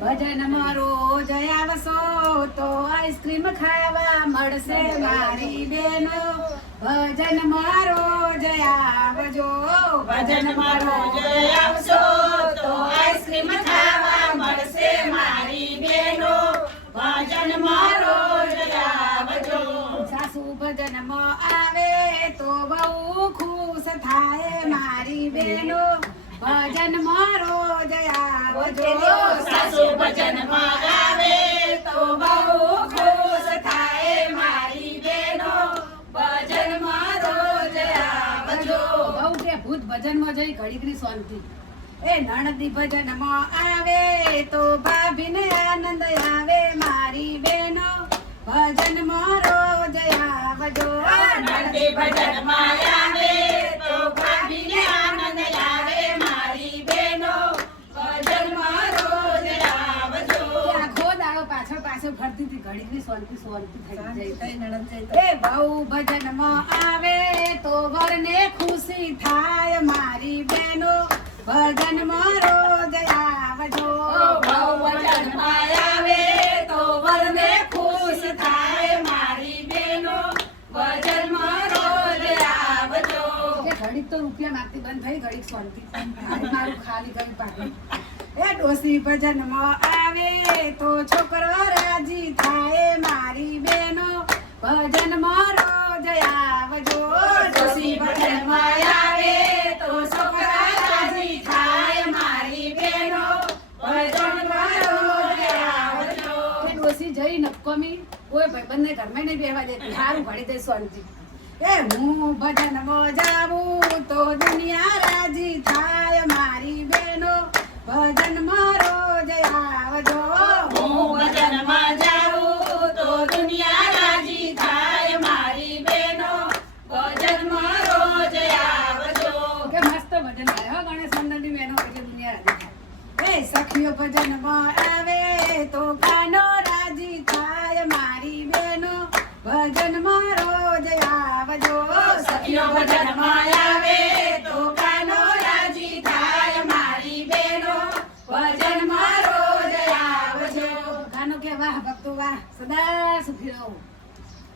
ભજન મારો જયાવશો તો આઈસ્ક્રીમ ખાવા મળશે મારી બેનો ભજન મારો જયાવજો ભજન મારો જયાવશો તો આઈસ્ક્રીમ ખાવા મળશે મારી બેનો ભજન મારો જયાવજો સાસુ ભજનમાં આવે તો બહુ ખુશ થાય મારી બેનો ભજન મારો જયાવજો સાસુ ભજનમાં આવે તો બહુ ખુશ થાય મારી બેનો ભજન મારો જયાવજો બહુ કે ભૂત ભજનમાં જઈ ઘડીકની શાંતિ એ નણદી ભજનમાં આવે તો ભાભીને આનંદ આવે મારી બેનો ભજન મારો જયાવજો નંદી ભજનમાં આવે તો ભાભીને આનંદ આવે મારી બેનો ભજન મારો જયાવજો આખો દાડો પાછળ પાછળ ફરતી હતી ઘડીકની શાંતિ થઈ જાય એ બહુ ભજનમાં આવે તો વરને ખુશી થાય મારી બેનો ભજન મારો જયાવજો બહુ ભજનમાં આવે તો વરને ખુશ થાય મારી બેનો ભજન મારો જયાવજો કે ઘડીક તો રૂપિયા માંગતી બંધ થઈ ઘડીક શાંતિ મારું ખાલી ગયું પાકું એ ડોસી ભજનમાં આવે તો છોકરો રાજી થાય મારી બેનો ભજન મારો જયાવજો ડોસી ભજનમાં આવે તો છોકરા રાજી થાય મારી બેનો ભજન મારો જયાવજો એ ડોસી જઈ નક્કોમી કોઈ ભાઈબંધને ઘરમાં નહીં બેહવા દેતી સારું ભણી દઈ શાંતિ એ હું ભજનમાં જાવું તો દુનિયા રાજી થાય મારી બેનો ભજન મારો જયાવજો હું ભજનમાં જાઉં તો દુનિયા રાજી થાય મારી બેનો ભજન મારો જયાવજો કે મસ્ત ભજન ગાય હો ગણેશ મંડળની બહેનો એટલે દુનિયા રાજી થાય એ સખીઓ ભજનમાં આવે તો કાનો રાજી થાય મારી બેનો ભજન મારો જયાવજો સખીઓ ભજનમાં આવે તો કાનો રાજી થાય મારી બેનો ભજન મારો જયાવજો ગાનો કે વાહ ભક્તો વાહ સદા સુખી રહો